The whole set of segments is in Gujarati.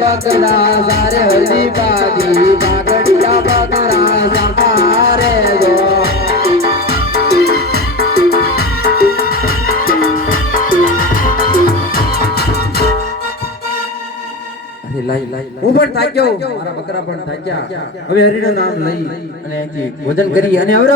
બકરા સારે હલી પાડી બાગડિયા બકરા સારે ગો હું પણ થાક્યો. મારા બકરા અને અહીંથી ભોજન કરી હવે હવે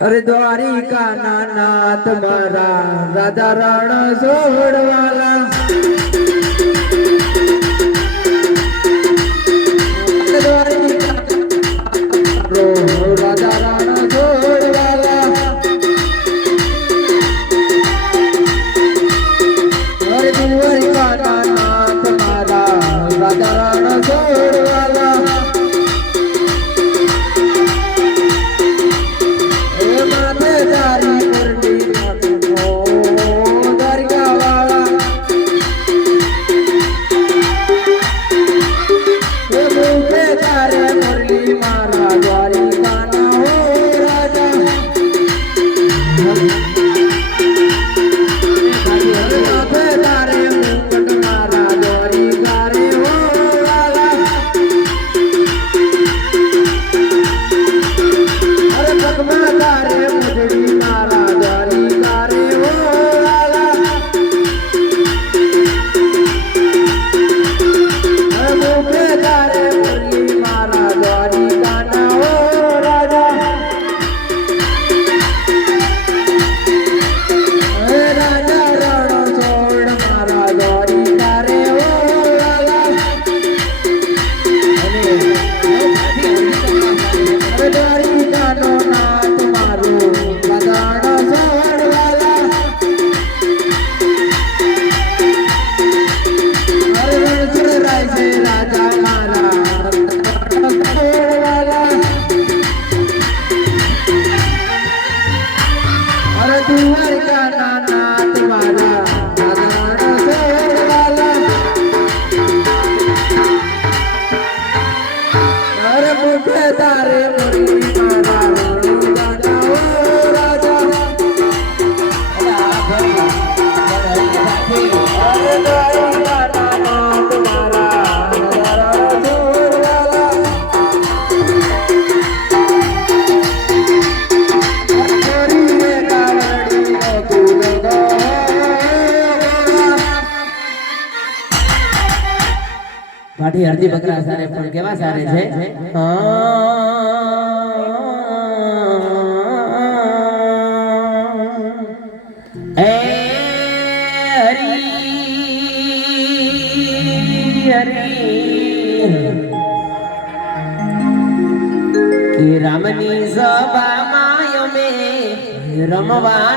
અરે દ્વારિકા નાનાથ મારા રાધા રણ સોડવાલા આથી હરજી બકરા સારે પણ કેવા સારે છે? રામની સભામાં રમવા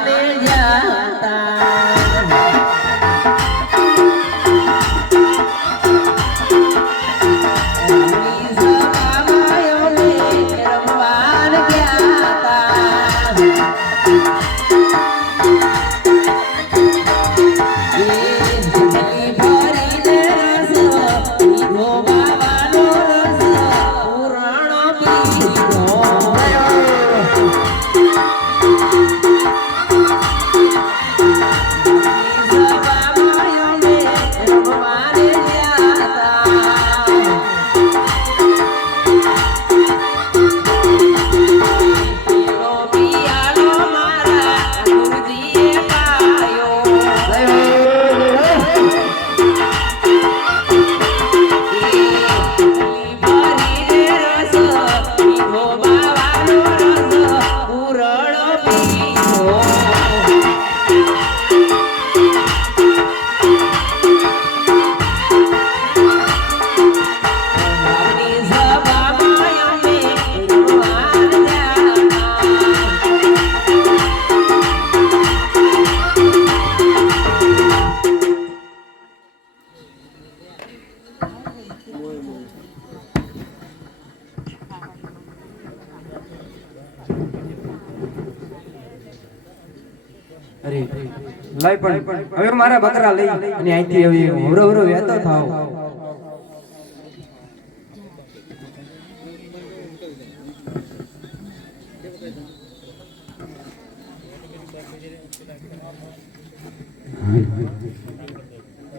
લઈ પણ હવે મારા બકરા લઈ અને અહીંથી હવે હવરો હવરો વહેતો થાવ.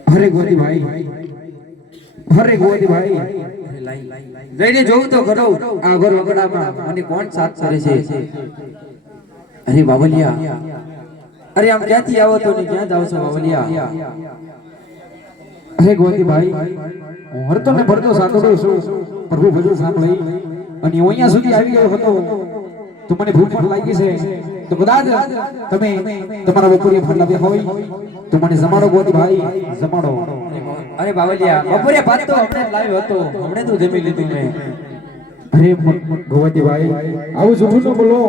અરે ગોરી ભાઈ. અરે ગોરી ભાઈ. જઈને જોઉં તો ખરો, આ ઘર વગડામાં મને કોણ સાથ કરે છે? અરે બાવલિયા અરે આમ ક્યાંથી આવો તો ને ક્યાં જાવ છો બાવલિયા અરે ગોતી ભાઈ હું હરતો ને ભરતો સાંભળું છું પ્રભુ ભજન સાંભળી. અને હું અહીંયા સુધી આવી ગયો હતો. તો મને ભૂખ પણ લાગી છે. તો કદાચ તમે તમારા બપોરે ફળ લાવ્યા હોય તો મને જમાડો ગોતી ભાઈ જમાડો. અરે બાવલિયા બપોરે ભાત તો હમણે લાવ્યો હતો. હમણે તો જમી લીધું મેં. અરે ગોવાજી ભાઈ આવું જૂઠું ન બોલો.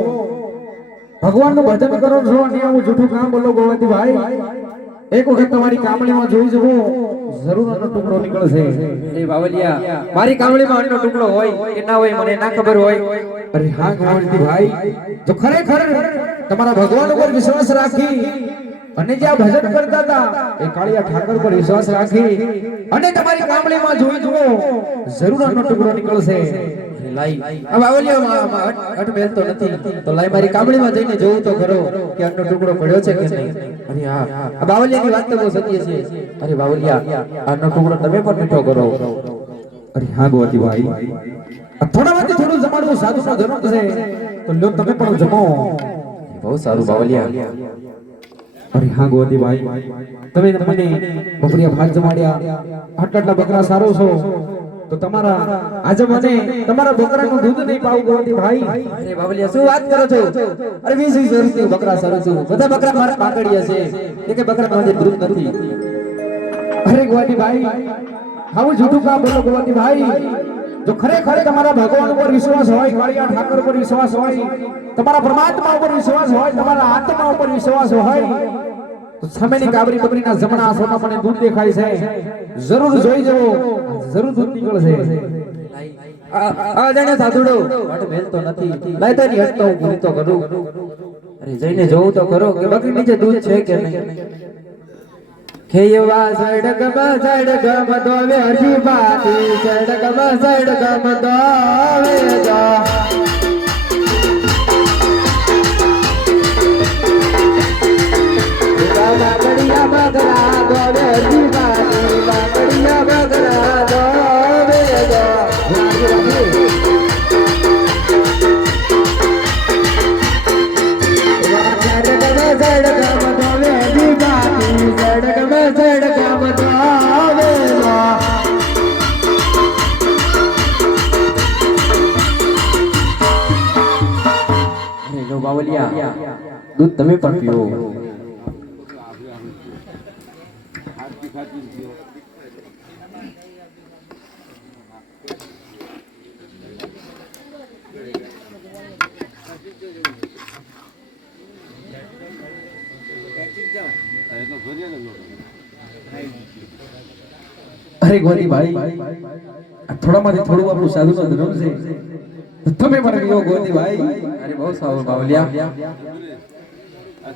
ભગવાનનું ભજન કરો છો અને હું જૂઠું કામ બોલો ગોવાથી ભાઈ. એક વખત તમારી કામળીમાં જોઈ જવું જરૂર આનો ટુકડો નીકળશે. એ બાવલિયા મારી કામળીમાં અન્નનો ટુકડો હોય કે ના હોય મને ના ખબર હોય. અરે હા ગોવાથી ભાઈ. તો ખરેખર તમારા ભગવાન ઉપર વિશ્વાસ રાખી અને જે આ ભજન કરતા હતા એ કાળિયા ઠાકર પર વિશ્વાસ રાખી અને તમારી કામળીમાં જોઈ જુઓ જરૂર આનો ટુકડો નીકળશે. લાઈ. ટુકડો પડ્યો છે વાત થોડા જમાડવું સાધુનો ધર્મ છે. તો લો તમે પણ જમો. બહુ સારું બાવલિયા. અરે હા ગોતી ભાઈ. તમે મને બપરિયા ભાત જમાડ્યા. આટલા આટલા બકરા સારો છો. તો તમારા આજે મને તમારા બકરાનું દૂધ નહીં પાવું ગોતી ભાઈ. અરે બાવલિયા શું વાત કરો છો? અરે વીસ વીસ વર્ષથી બકરા સરું છું. બધા બકરા મારા પાકડિયા છે. એ કે બકરા પાસે દૂધ નથી. અરે ગોવતી ભાઈ આવું જૂઠું કા બોલો ગોવતી ભાઈ? જો ખરેખર તમારા ભગવાન ઉપર વિશ્વાસ હોય કાળિયા ઠાકર ઉપર વિશ્વાસ હોય તમારા પરમાત્મા ઉપર વિશ્વાસ હોય તમારા આત્મા ઉપર વિશ્વાસ હોય તો સામેની કાબરી બકરીના જમણા હાથમાં પણ દૂધ દેખાય છે. જરૂર જોઈ જવો જરૂર દૂધ નીકળશે. આ જાણે સાધુડો. વાટ મેલતો નથી. લાય તો ની હટતો હું ભૂલી તો કરું. અરે જઈને જોઉં તો ખરો કે બકરી નીચે દૂધ છે કે નહીં? ખેયવા સડગમાં સડગમ દોવે હજી બાતી સડગમાં સડગમ દોવે જા. બાબડિયા બગરા દોવે હજી તમે પણ પીવો. અરે ગોરી ભાઈ થોડા થોડામાંથી થોડું આપણું સાધુનો ધર્મ છે તમે મને કહો ગોરી ભાઈ. અરે બહુ સારું બાવલિયા. આ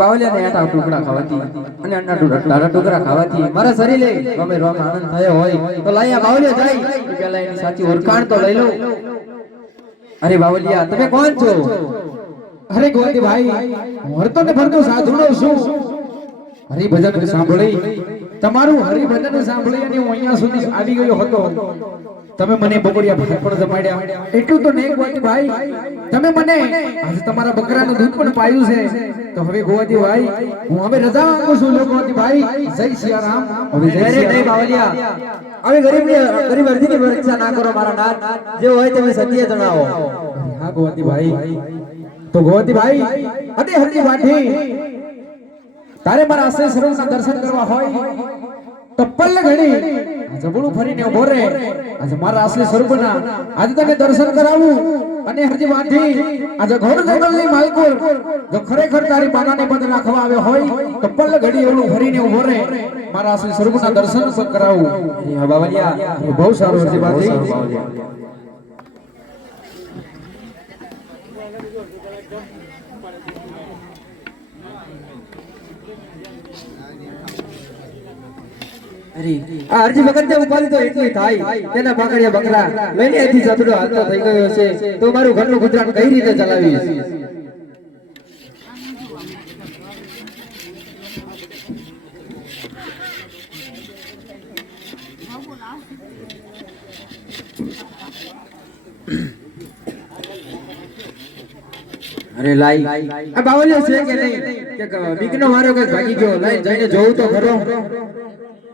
બાવલિયાને આટા ટુકડા ખાવાથી અને અન્ના ટુકડા ટુકડા ખાવાથી મારા શરીરે ગમે રોમ આનંદ થયો હોય, તો લાયા બાવલિયા જાય. પેલા એની સાચી ઓળખાણ તો લઈ લો. અરે બાવલિયા, તમે કોણ છો? અરે ગોરી ભાઈ મરતો ને ફરતો સાધુડો છું. હરિભજન સાંભળી. તમારું હરિભજન સાંભળી અને હું અહીંયા સુધી આવી ગયો હતો. તમે મને બપોરિયા ભાત પણ જમાડ્યા. એટલું તો નહીં ગોવાજી ભાઈ. તમે મને આજે તમારા બકરાનું દૂધ પણ પાયું છે. તો હવે ગોવાજી ભાઈ હું હવે રજા માંગુ છું લો ગોવાજી ભાઈ. જય સિયારામ. હવે જય નહીં બાવલિયા હવે ગરીબ ગરીબ અર્ધીની પરીક્ષા ના કરો મારા નાથ. જે હોય તમે સત્ય જણાવો. હા ગોવાજી ભાઈ. તો ગોવતીભાઈ ભાઈ અરે હરજી વાઠી તારે મારા આશ્રય સરોવરના દર્શન કરવા હોય, તો પલ્લ ઘડી આ ફરીને ઊભો રે. આજે મારા અસલી સ્વરૂપના, આજે તને દર્શન કરાવું. અને હરજી વાંધી આજે ઘોર જંગલની માલકુર જો ખરેખર તારી બાનાને પદ રાખવા આવ્યો હોય, તો પલ ઘડી એવડું ફરીને ઊભો રે. મારા અસલી સ્વરૂપના દર્શન કરાવું. બાબાલિયા બહુ સારું બહુ વાંધી બાવલિયા આ મારું ઘરનું ગુજરાત કઈ રીતે ચલાવીશ? અરે લાઈ. આ બાવલિયો છે કે નહીં? કે બીકનો મારો કઈ ભાગી ગયો લાઈ જઈને જોઉં તો ખરો.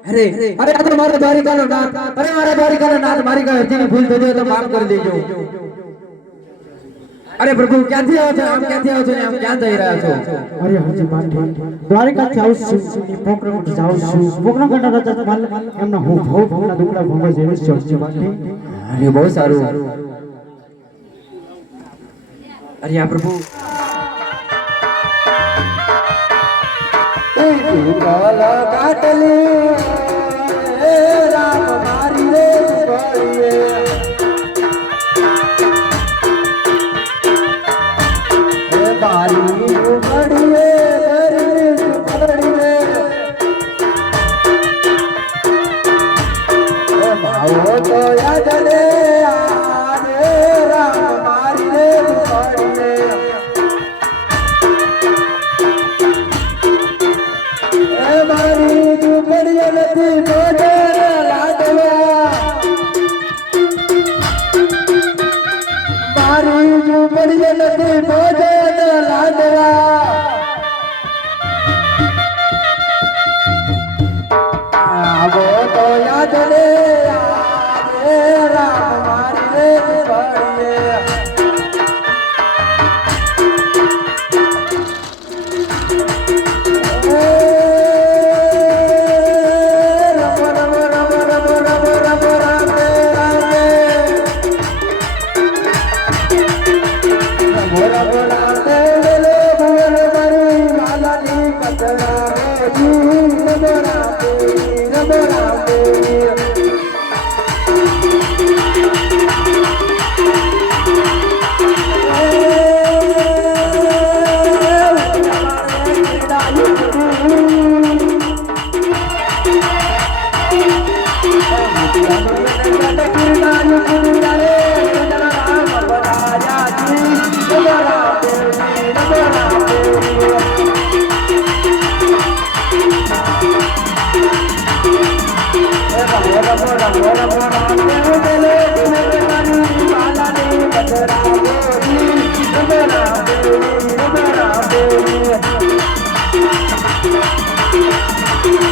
અરે અરે આ તો મારો દ્વારિકાનો નાથ. અરે મારા દ્વારિકાનો નાથ મારી કઈ અરજીની ભૂલ થઈ જાય તો માફ કરી દેજો. અરે પ્રભુ ક્યાંથી આવો છો? આમ ક્યાંથી આવો છો ને આમ ક્યાં જઈ રહ્યા છો? અરે હરજી બાંધી દ્વારિકાથી આવું છું પોકરણકોટ જાઉં છું. પોકરણકોટના રાજા માલ એમનો હું ભવ ભવના દુકડા ભંગો જેવી છે અરે બહુ સારું. અરે આ પ્રભુ. રામ મારી રે Thank you.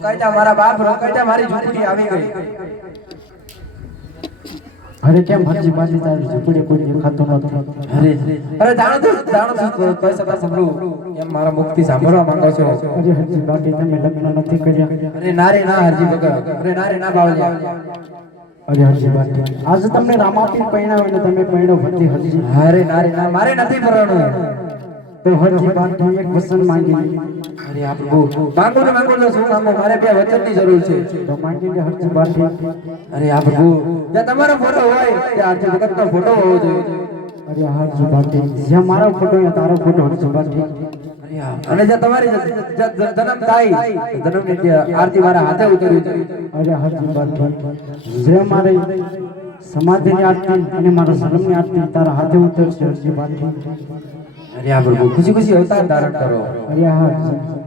રોકાઈ જા મારા બાપ રોકાઈ જા મારી ઝૂંપડી આવી ગઈ. અરે કેમ હરજી બાંધી તારી ઝૂંપડી કોઈ દેખાતું નતું અરે અરે જાણો તો જાણો તો કોઈ સદા સાંભળું. એમ મારા મુક્તિ સાંભળવા માંગો છો. અરે હજી બાકી તમે લગ્ન નથી કર્યા? અરે નારે ના હરજી ભગત. અરે નારે ના બાવળિયા. અરે હરજી બાકી. આજે તમને રામાપીર હોય ને તમે પૈણો ભતી હજી અરે નારે ના મારે નથી પરણવું તો હરજી બાંધી એક વસન માંગી અરે આ પ્રભુ માંગો ને માંગો તો શું માંગો મારે બે વચનની જરૂર છે તો માંગી લે હરજી બાટી અરે આ પ્રભુ જ્યાં તમારો ફોટો હોય ત્યાં આરતી ભગતનો ફોટો હોવો જોઈએ અરે હરજી બાટી જે મારો ફોટો હોય તારો ફોટો હરજી અરે અને જે તમારી જ- જ- જ- જન્મ થાય જન્મની જે આરતી મારા હાથે ઉતરી અરે હરજી બાટી જે મારી સમાધિની આરતી અને મારા જન્મની આરતી તારા હાથે ઉતરશે હરજી બાટી આ પ્રભુ ખુશી ખુશી અવતાર ધારણ કરો હરિયા